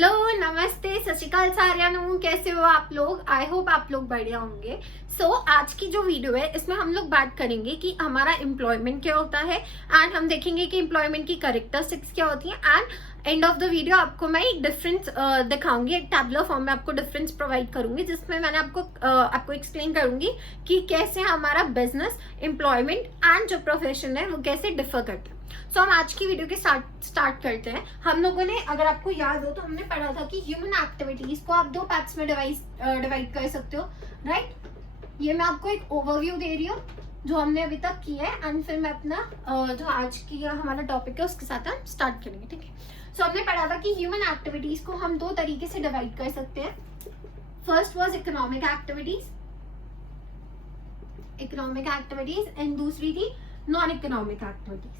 Hello, नमस्ते, सत श्री अकाल सारियां नु, कैसे हो आप लोग। आई होप आप लोग बढ़िया होंगे। आज की जो वीडियो है इसमें हम लोग बात करेंगे कि हमारा एम्प्लॉयमेंट क्या होता है एंड हम देखेंगे कि एम्प्लॉयमेंट की कैरेक्टरिस्टिक्स क्या होती हैं and end of the video आपको मैं एक डिफरेंस दिखाऊंगी, एक टैबलर फॉर्म में आपको डिफरेंस प्रोवाइड करूंगी जिसमें मैंने आपको एक्सप्लेन करूंगी कि कैसे हमारा बिजनेस, एम्प्लॉयमेंट एंड जो प्रोफेशन है वो कैसे डिफर करता है। हम आज की वीडियो के स्टार्ट करते हैं। हम लोगों ने, अगर आपको याद हो तो हमने पढ़ा था कि ह्यूमन एक्टिविटीज को आप दो पार्ट्स में डिवाइड कर सकते हो, राइट। ये मैं आपको एक ओवरव्यू दे रही हूँ जो हमने अभी तक किया है एंड फिर मैं अपना जो आज की हमारा टॉपिक है उसके साथ हम स्टार्ट करेंगे, ठीक है। हमने पढ़ा था कि ह्यूमन एक्टिविटीज को हम दो तरीके से डिवाइड कर सकते हैं। First was economic activities and दूसरी थी नॉन इकोनॉमिक एक्टिविटीज।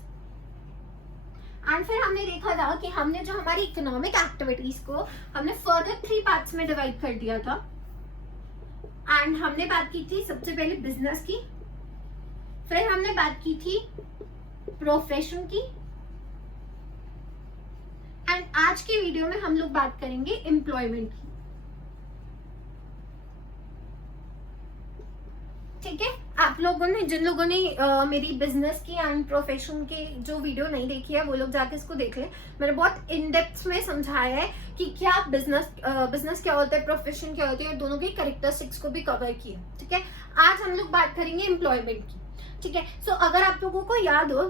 एंड फिर हमने देखा था कि हमने जो हमारी इकोनॉमिक एक्टिविटीज को हमने फर्दर 3 पार्ट्स में डिवाइड कर दिया था। एंड हमने बात की थी सबसे पहले बिजनेस की, फिर हमने बात की थी प्रोफेशन की एंड आज की वीडियो में हम लोग बात करेंगे एम्प्लॉयमेंट की, ठीक है। आप लोगों ने, जिन लोगों ने मेरी बिजनेस की एंड प्रोफेशन की जो वीडियो नहीं देखी है वो लोग जाके इसको देख लें। मैंने बहुत इन डेप्थ में समझाया है कि क्या बिजनेस क्या होता है, प्रोफेशन क्या होती है और दोनों की कैरेक्टरिस्टिक्स को भी कवर किया, ठीक है। आज हम लोग बात करेंगे एम्प्लॉयमेंट की, ठीक है। अगर आप लोगों को याद हो,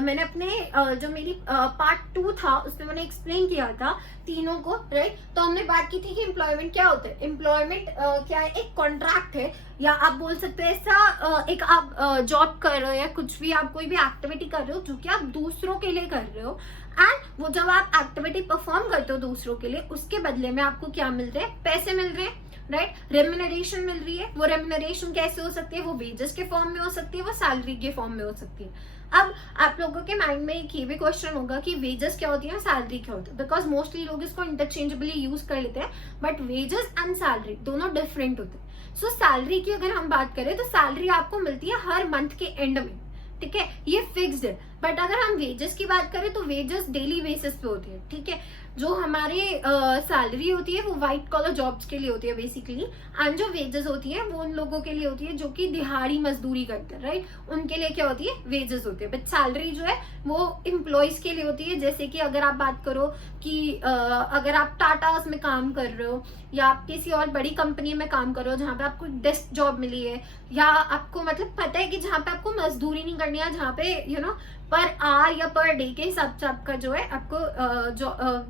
मैंने अपने जो मेरी पार्ट 2 था उसमें मैंने एक्सप्लेन किया था तीनों को, राइट। तो हमने बात की थी कि एम्प्लॉयमेंट क्या होता है। एम्प्लॉयमेंट क्या है, एक कॉन्ट्रैक्ट है, या आप बोल सकते हैं ऐसा एक आप जॉब कर रहे हो या कुछ भी, आप कोई भी एक्टिविटी कर रहे हो जो कि आप दूसरों के लिए कर रहे हो एंड वो जब आप एक्टिविटी परफॉर्म करते हो दूसरों के लिए, उसके बदले में आपको क्या मिल रहे हैं, पैसे मिल रहे हैं, राइट। रेम्यूनरेशन मिल रही है। वो रेम्यूनरेशन कैसे हो सकती है, वो वेजेस के फॉर्म में हो सकती है, वो सैलरी के फॉर्म में हो सकती है। अब आप लोगों के माइंड में एक ये भी क्वेश्चन होगा कि वेजेस क्या होती है, सैलरी क्या होती है, बिकॉज मोस्टली लोग इसको इंटरचेंजेबली यूज कर लेते हैं, बट वेजेस एंड सैलरी दोनों डिफरेंट होते हैं। सैलरी की अगर हम बात करें तो सैलरी आपको मिलती है हर मंथ के एंड में, ठीक है, ये फिक्स्ड है। बट अगर हम वेजेस की बात करें तो वेजेस डेली बेसिस पे होती है, ठीक है। जो हमारे सैलरी होती है वो व्हाइट कॉलर जॉब्स के लिए होती है बेसिकली, एंड जो वेजेस होती है वो उन लोगों के लिए होती है जो कि दिहाड़ी मजदूरी करते हैं, राइट। उनके लिए क्या होती है, वेजेस होती है। बट सैलरी जो है वो एम्प्लॉयज के लिए होती है। जैसे कि अगर आप बात करो कि अगर आप टाटा में काम कर रहे हो या आप किसी और बड़ी कंपनी में काम कर रहे हो जहाँ पे आपको डेस्क जॉब मिली है, या आपको मतलब पता है कि जहाँ पे आपको मजदूरी नहीं करनी है, जहाँ पे पर आवर या पर डे के हिसाब से आपका जो है आपको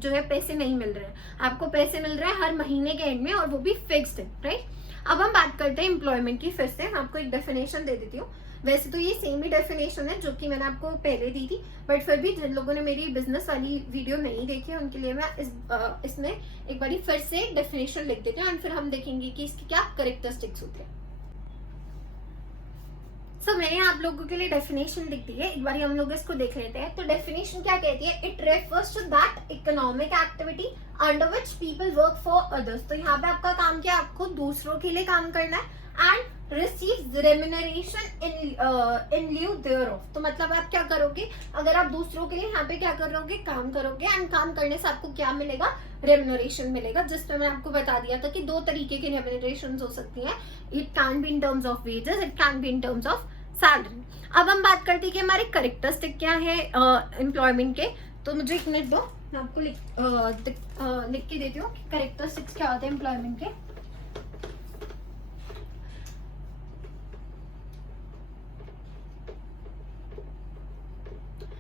जो है पैसे नहीं मिल रहे हैं, आपको पैसे मिल रहे हैं हर महीने के एंड में और वो भी फिक्स्ड है, राइट। अब हम बात करते हैं एम्प्लॉयमेंट की। फिर से मैं आपको एक डेफिनेशन दे देती हूँ। वैसे तो ये सेम ही डेफिनेशन है जो कि मैंने आपको पहले दी थी, बट फिर भी जिन लोगों ने मेरी बिजनेस वाली वीडियो नहीं देखी है उनके लिए मैं इसमें एक बार फिर से डेफिनेशन लिख देती हूँ एंड फिर हम देखेंगे कि इसकी क्या कैरेक्टरिस्टिक्स होती है। मैंने आप लोगों के लिए डेफिनेशन लिख दी है, एक बार हम लोग इसको देख लेते हैं। तो डेफिनेशन क्या कहती है, it refers to that economic activity under which people work for others. तो यहाँ पे आपका काम क्या है, आपको दूसरों के लिए काम करना है एंड रिसीव रेम्यूनरेशन इन ल्यू देयरऑफ। तो मतलब आप क्या करोगे, अगर आप दूसरों के लिए यहाँ पे क्या करोगे, काम करोगे एंड काम करने से आपको क्या मिलेगा, रेम्यूनरेशन मिलेगा। जिसमें मैंने आपको बता दिया था कि 2 तरीके की रेम्यूनरेशन हो सकती है। It can be in terms of wages, it can be in terms of salary. अब हम बात करते हैं कि हमारे कैरेक्टरिस्टिक क्या है एम्प्लॉयमेंट के। तो मुझे 1 मिनट दो, मैं आपको लिख के देती हूँ कि कैरेक्टरिस्टिक्स क्या होते हैं एम्प्लॉयमेंट के।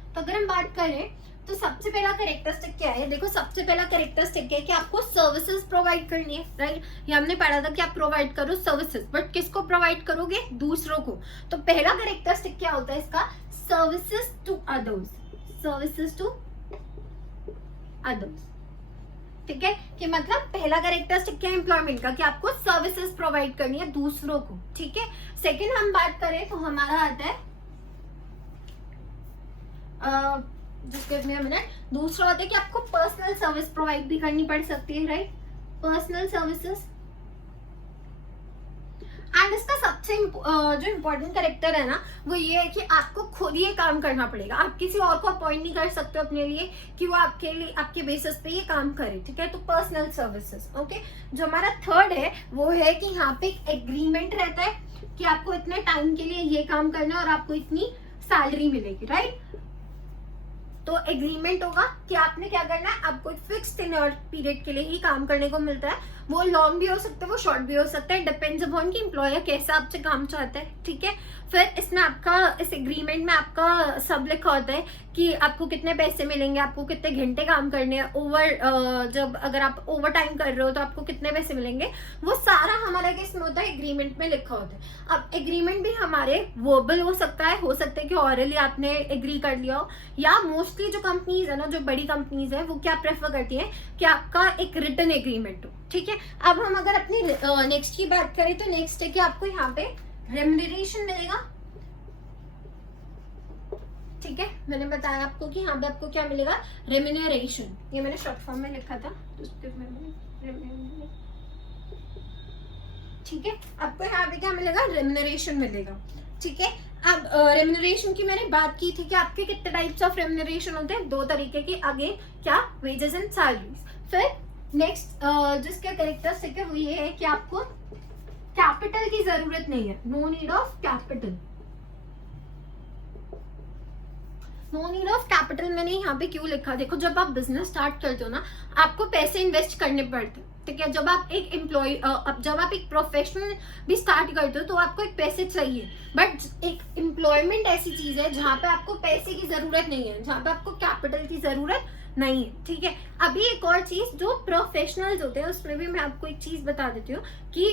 तो अगर हम बात करें तो सबसे पहला कैरेक्टरिस्टिक क्या है, देखो सबसे पहला कैरेक्टरिस्टिक है कि आपको सर्विसेज प्रोवाइड करनी है, राइट। ये हमने पढ़ा था कि आप प्रोवाइड करो सर्विसेज, बट किसको प्रोवाइड करोगे, दूसरों को। तो पहला कैरेक्टरिस्टिक क्या होता है इसका, services to others, services to others, ठीक है। कि मतलब पहला कैरेक्टरिस्टिक क्या है एम्प्लॉयमेंट का, कि आपको सर्विसेज प्रोवाइड करनी है दूसरों को, ठीक है। सेकेंड हम बात करें तो हमारा आता है just give me a minute. दूसरा होता है कि आपको पर्सनल सर्विस प्रोवाइड भी करनी पड़ सकती है, राइट, पर्सनल सर्विसेज। एंड इसका सबसे जो इम्पोर्टेंट कैरेक्टर है ना, वो ये है कि आपको खुद ये काम करना पड़ेगा। आप किसी और को अपॉइंट नहीं कर सकते अपने लिए कि वो आपके लिए आपके बेसिस पे ये काम करे, ठीक है। तो पर्सनल सर्विसेज, ओके। जो हमारा थर्ड है वो है कि यहाँ पे एक एग्रीमेंट रहता है कि आपको इतने टाइम के लिए ये काम करना है और आपको इतनी सैलरी मिलेगी, राइट। तो एग्रीमेंट होगा कि आपने क्या करना है, आपको एक फिक्स पीरियड के लिए ही काम करने को मिलता है। वो लॉन्ग भी हो सकता है, वो शॉर्ट भी हो सकता है, डिपेंड्स अपॉन कि एम्प्लॉयर कैसा आपसे काम चाहता है, ठीक है। फिर इसमें आपका, इस एग्रीमेंट में आपका सब लिखा होता है कि आपको कितने पैसे मिलेंगे, आपको कितने घंटे काम करने हैं, जब अगर आप ओवर टाइम कर रहे हो तो आपको कितने पैसे मिलेंगे, वो सारा हमारा किसमें होता है, एग्रीमेंट में लिखा होता है। अब एग्रीमेंट भी हमारे वर्बल हो सकता है कि ऑरली आपने एग्री कर लिया हो, या मोस्टली जो कंपनीज है ना, जो बड़ी कंपनीज है, वो क्या प्रेफर करती है कि आपका एक रिटन एग्रीमेंट हो, ठीक है। अब हम अगर अपनी नेक्स्ट की बात करें तो नेक्स्ट है कि आपको यहाँ पे रेम्यूनरेशन मिलेगा, ठीक है। मैंने बताया आपको कि यहाँ पे आपको क्या मिलेगा, रेम्यूनरेशन। ये मैंने शॉर्ट फॉर्म में लिखा था, ठीक है। आपको यहाँ पे क्या मिलेगा, रेम्यूनरेशन मिलेगा, ठीक है। अब रेम्यूनरेशन की मैंने बात की थी कि आपके कितने टाइप्स ऑफ रेम्यूनरेशन होते हैं, 2 तरीके की। अगेन क्या, वेजेस एंड सैलरीज। फिर नेक्स्ट जिसके कैरेक्टरिस्टिक है वो ये है कि आपको कैपिटल की जरूरत नहीं है, no need of capital. No need of capital मैंने यहाँ पे क्यों लिखा, देखो जब आप बिजनेस स्टार्ट करते हो ना, आपको पैसे इन्वेस्ट करने पड़ते हैं, ठीक है। जब आप एक जब आप एक प्रोफेशनल भी स्टार्ट करते हो तो आपको एक पैसे चाहिए, बट एक एम्प्लॉयमेंट ऐसी चीज है जहाँ पे आपको पैसे की जरूरत नहीं है, जहाँ पे आपको कैपिटल की जरूरत नहीं है, ठीक है। अभी एक और चीज, जो प्रोफेशनल्स होते हैं उसमें भी मैं आपको एक चीज बता देती हूँ कि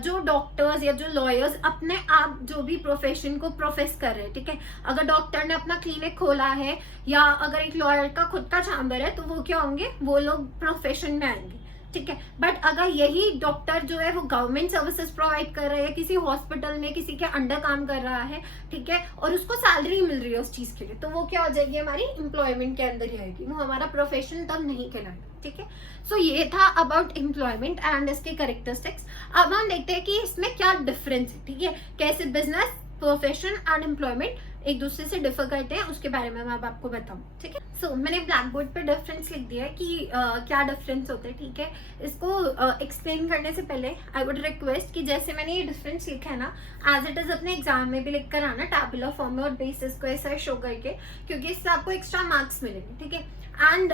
जो डॉक्टर्स या जो लॉयर्स अपने आप जो भी प्रोफेशन को प्रोफेस कर रहे हैं, ठीक है। अगर डॉक्टर ने अपना क्लिनिक खोला है या अगर एक लॉयर का खुद का चैम्बर है, तो वो क्या होंगे, वो लोग प्रोफेशन में आएंगे, ठीक है। बट अगर यही डॉक्टर जो है वो गवर्नमेंट सर्विसेज प्रोवाइड कर रहा है, किसी हॉस्पिटल में किसी के अंडर काम कर रहा है, ठीक है, और उसको सैलरी मिल रही है उस चीज के लिए, तो वो क्या हो जाएगी, हमारी एम्प्लॉयमेंट के अंदर ही आएगी, वो हमारा प्रोफेशन तब नहीं कहलाएगा, ठीक है। सो ये था अबाउट एम्प्लॉयमेंट एंड इसके कैरेक्टरिस्टिक्स। अब हम देखते हैं कि इसमें क्या डिफरेंस है, ठीक है, कैसे बिजनेस, प्रोफेशन एंड एम्प्लॉयमेंट एक दूसरे से डिफर करते हैं, उसके बारे में मैं अब आपको बताऊं, ठीक है। सो मैंने ब्लैक बोर्ड पे डिफरेंस लिख दिया है कि क्या डिफरेंस होते हैं, ठीक है। इसको एक्सप्लेन करने से पहले आई वुड रिक्वेस्ट कि जैसे मैंने ये डिफरेंस लिखा है ना, एज इट इज अपने एग्जाम में भी लिख कर आना टैबुलर फॉर्म में और बेसिस को ऐसा शो करके, क्योंकि इससे आपको एक्स्ट्रा मार्क्स मिलेंगे, ठीक है। एंड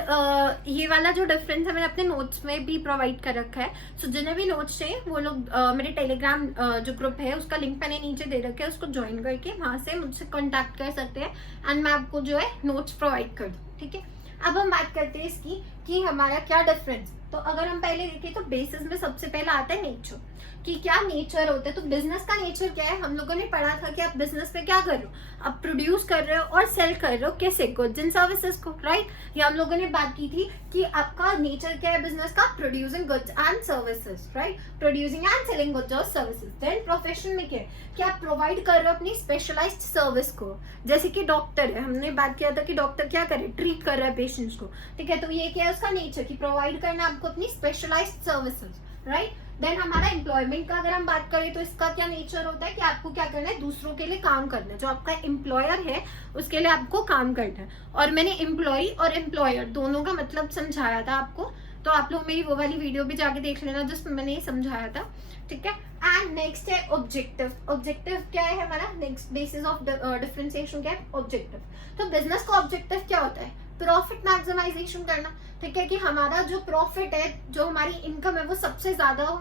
ये वाला जो डिफरेंस है मैंने अपने नोट्स में भी प्रोवाइड कर रखा है। सो जिन्हें भी नोट्स चाहिए वो लोग मेरे टेलीग्राम जो ग्रुप है उसका लिंक मैंने नीचे दे रखा है, उसको ज्वाइन करके वहां से मुझसे कांटेक्ट कर सकते हैं एंड मैं आपको जो है नोट्स प्रोवाइड कर दूँ, ठीक है। अब हम बात करते हैं इसकी कि हमारा क्या डिफरेंस। तो अगर हम पहले देखें तो बेसिस में सबसे पहला आता है नेचर, कि क्या नेचर होता है। तो बिजनेस का नेचर क्या है, हम लोगों ने पढ़ा था कि आप बिजनेस पे क्या कर रहे हो, आप प्रोड्यूस कर रहे हो और सेल कर रहे हो, कैसे, गुड्स एंड सर्विसेज को, राइट। ये हम लोगों ने बात की थी कि आपका नेचर क्या है बिजनेस का, producing goods and services, right, producing and selling goods और सर्विसेज। देन प्रोफेशन में क्या है कि आप प्रोवाइड कर रहे हो अपनी स्पेशलाइज्ड सर्विस को, जैसे कि डॉक्टर है, हमने बात किया था कि डॉक्टर क्या करे, ट्रीट कर रहा है पेशेंट्स को, ठीक है। तो ये क्या है उसका नेचर, कि प्रोवाइड करना आपको अपनी स्पेशलाइज्ड सर्विसेज, राइट। देन हमारा एम्प्लॉयमेंट का अगर हम बात करें तो इसका क्या नेचर होता है कि आपको क्या करना है, दूसरों के लिए काम करना है, जो आपका एम्प्लॉयर है उसके लिए आपको काम करना है। और मैंने एम्प्लॉय और एम्प्लॉयर दोनों का मतलब समझाया था आपको, तो आप लोग मेरी वो वाली वीडियो भी जाके देख लेना जिसमें मैंने ये समझाया था, ठीक है। एंड नेक्स्ट है ऑब्जेक्टिव। ऑब्जेक्टिव क्या है हमारा, नेक्स्ट बेसिस ऑफ डिफरेंशिएशन क्या है, ऑब्जेक्टिव। तो बिजनेस का ऑब्जेक्टिव क्या होता है, प्रॉफिट मैक्सिमाइजेशन करना, ठीक है, कि हमारा जो प्रॉफिट है, जो हमारी इनकम है वो सबसे ज्यादा हो।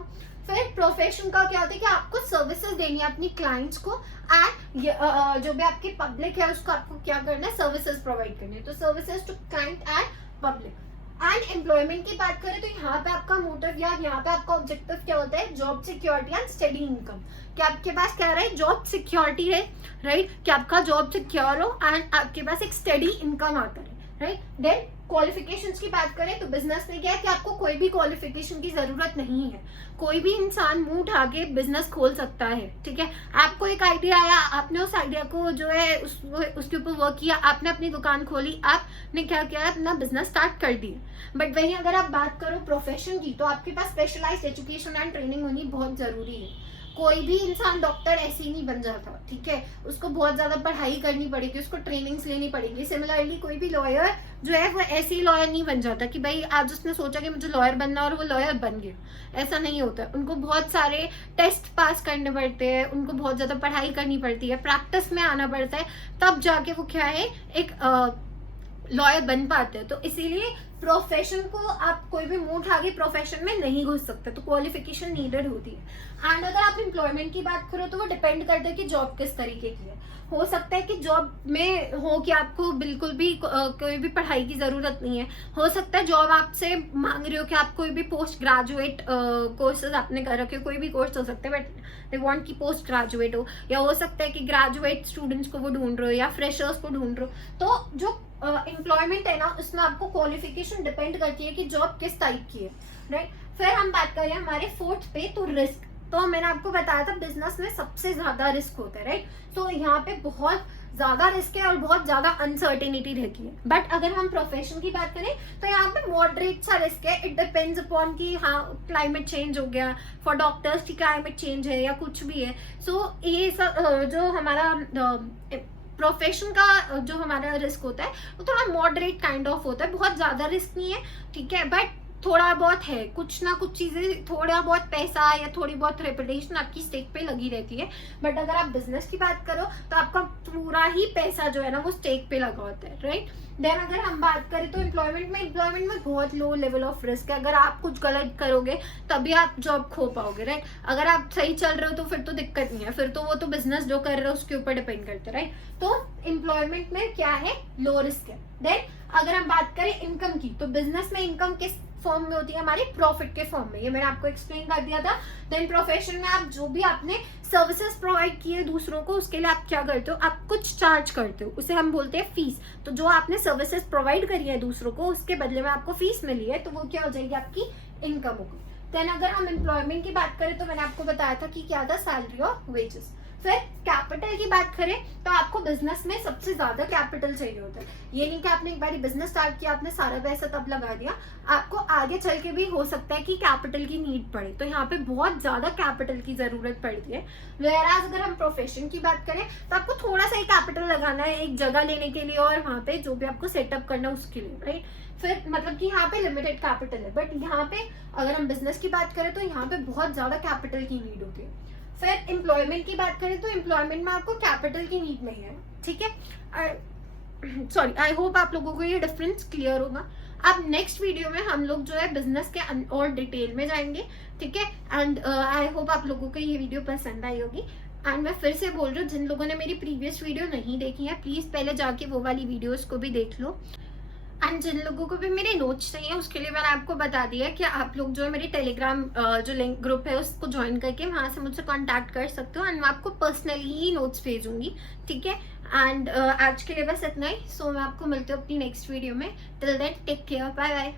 फिर प्रोफेशन का क्या होता है कि आपको सर्विसेज देनी है अपनी क्लाइंट्स को, एंड जो भी आपकी पब्लिक है उसको आपको क्या करना है, सर्विसेज प्रोवाइड करनी है। तो services to client and public. And employment की बात करें तो यहाँ पे आपका मोटिव या यहाँ पे आपका ऑब्जेक्टिव क्या होता है, job security and steady income, कि आपके पास क्या रहे, जॉब सिक्योरिटी है, राइट, कि आपका जॉब सिक्योर हो एंड आपके पास एक स्टेडी इनकम आता है, राइट। देन क्वालिफिकेशंस की बात करें तो बिजनेस में क्या है कि आपको कोई भी क्वालिफिकेशन की जरूरत नहीं है, कोई भी इंसान मुंह उठा के बिजनेस खोल सकता है, ठीक है। आपको एक आइडिया आया, आपने उस आइडिया को जो है उसके ऊपर वर्क किया, आपने अपनी दुकान खोली, आपने क्या किया, अपना बिजनेस स्टार्ट कर दिया। बट वहीं अगर आप बात करो प्रोफेशन की, तो आपके पास स्पेशलाइज्ड एजुकेशन एंड ट्रेनिंग होनी बहुत जरूरी है। कोई भी इंसान डॉक्टर ऐसे ही नहीं बन जाता, ठीक है, उसको बहुत ज्यादा पढ़ाई करनी पड़ेगी, उसको ट्रेनिंग्स लेनी पड़ेगी। सिमिलरली कोई भी लॉयर जो है वो ऐसे ही लॉयर नहीं बन जाता कि भाई आज उसने सोचा कि मुझे लॉयर बनना और वो लॉयर बन गया, ऐसा नहीं होता। उनको बहुत सारे टेस्ट पास करने पड़ते हैं, उनको बहुत ज्यादा पढ़ाई करनी पड़ती है, प्रैक्टिस में आना पड़ता है, तब जाके वो क्या है एक लॉयर बन पाते हैं। तो इसीलिए प्रोफेशन को आप कोई भी मुंह उठा के प्रोफेशन में नहीं घुस सकते, तो क्वालिफिकेशन नीडेड होती है। एंड अगर आप एम्प्लॉयमेंट की बात करो तो वो डिपेंड करता है कि जॉब किस तरीके की है। हो सकता है कि जॉब में हो कि आपको बिल्कुल भी कोई भी पढ़ाई की जरूरत नहीं है। हो सकता है जॉब आपसे मांग रही हो कि आप कोई भी पोस्ट ग्रेजुएट कोर्सेज आपने कर रखे हो, कोई भी कोर्स हो सकता है बट दे वांट कि पोस्ट ग्रेजुएट हो, या हो सकता है कि ग्रेजुएट स्टूडेंट्स को वो ढूंढ रहे हो या फ्रेशर्स को ढूंढ रहे हो। तो जो एम्प्लॉयमेंट है ना, उसमें आपको क्वालिफिकेशन डिपेंड करती है कि जॉब किस टाइप की है, राइट। फिर हम बात करें हमारे फोर्थ पे, तो रिस्क। तो मैंने आपको बताया था बिजनेस में सबसे ज्यादा रिस्क होता है, राइट। तो यहाँ पे बहुत ज्यादा रिस्क है और बहुत ज्यादा अनसर्टेनिटी रहती है। बट अगर हम प्रोफेशन की बात करें तो यहाँ पे मॉडरेट सा रिस्क है। इट डिपेंड्स अपॉन कि हाँ क्लाइमेट चेंज हो गया, फॉर डॉक्टर्स की क्लाइमेट चेंज है या कुछ भी है। सो ये सब जो हमारा प्रोफेशन का जो हमारा रिस्क होता है वो थोड़ा मॉडरेट काइंड ऑफ होता है, बहुत ज्यादा रिस्क नहीं है, ठीक है, बट थोड़ा बहुत है, कुछ ना कुछ चीजें, थोड़ा बहुत पैसा या थोड़ी बहुत रेपुटेशन आपकी स्टेक पे लगी रहती है। बट अगर आप बिजनेस की बात करो तो आपका पूरा ही पैसा जो है ना वो स्टेक पे लगा होता है, राइट। देन अगर हम बात करें तो एम्प्लॉयमेंट में बहुत लो लेवल ऑफ रिस्क है। अगर आप कुछ गलत करोगे तभी आप जॉब खो पाओगे, राइट। अगर आप सही चल रहे हो तो फिर तो दिक्कत नहीं है, फिर तो वो तो बिजनेस जो कर रहे हो उसके ऊपर डिपेंड करते हैं, राइट। तो एम्प्लॉयमेंट में क्या है, लो रिस्क है। देन अगर हम बात करें इनकम की, तो बिजनेस में इनकम किस फॉर्म में होती है, हमारी प्रॉफिट के फॉर्म में, ये मैंने आपको एक्सप्लेन कर दिया था। देन प्रोफेशन में आप जो भी आपने सर्विसेज प्रोवाइड किए दूसरों को, उसके लिए आप क्या करते हो, आप कुछ चार्ज करते हो, उसे हम बोलते हैं फीस। तो जो आपने सर्विसेज प्रोवाइड करी है दूसरों को, उसके बदले में आपको फीस मिली है, तो वो क्या हो जाएगी, आपकी इनकम होगी। देन अगर हम एम्प्लॉयमेंट की बात करें तो मैंने आपको बताया था कि क्या था, सैलरी और वेजेस। फिर कैपिटल की बात करें तो आपको बिजनेस में सबसे ज्यादा कैपिटल चाहिए होता है। ये नहीं कि आपने एक बार बिजनेस स्टार्ट किया, आपने सारा पैसा तब लगा दिया, आपको आगे चल के भी हो सकता है कि कैपिटल की नीड पड़े, तो यहाँ पे बहुत ज्यादा कैपिटल की जरूरत पड़ती है। वेयरएज अगर हम प्रोफेशन की बात करें तो आपको थोड़ा सा ही कैपिटल लगाना है एक जगह लेने के लिए और वहाँ पे जो भी आपको सेटअप करना है उसके लिए, राइट। फिर मतलब कि यहाँ पे लिमिटेड कैपिटल है, बट यहाँ पे अगर हम बिजनेस की बात करें तो यहाँ पे बहुत ज्यादा कैपिटल की नीड होती है। फिर एम्प्लॉयमेंट की बात करें तो एम्प्लॉयमेंट में आपको कैपिटल की नीड नहीं है, ठीक है। सॉरी, आई होप आप लोगों को ये डिफरेंस क्लियर होगा। अब नेक्स्ट वीडियो में हम लोग जो है बिजनेस के और डिटेल में जाएंगे, ठीक है। एंड आई होप आप लोगों को ये वीडियो पसंद आई होगी। एंड मैं फिर से बोल रही हूँ, जिन लोगों ने मेरी प्रीवियस वीडियो नहीं देखी है प्लीज पहले जाके वो वाली वीडियोस को भी देख लो। एंड जिन लोगों को भी मेरे नोट्स चाहिए उसके लिए मैंने आपको बता दिया कि आप लोग जो है मेरी टेलीग्राम जो लिंक ग्रुप है उसको ज्वाइन करके वहाँ से मुझसे कांटेक्ट कर सकते हो, एंड मैं आपको पर्सनली ही नोट्स भेजूंगी, ठीक है। एंड आज के लिए बस इतना ही। सो मैं आपको मिलती हूँ अपनी नेक्स्ट वीडियो में। Till then take care, bye bye.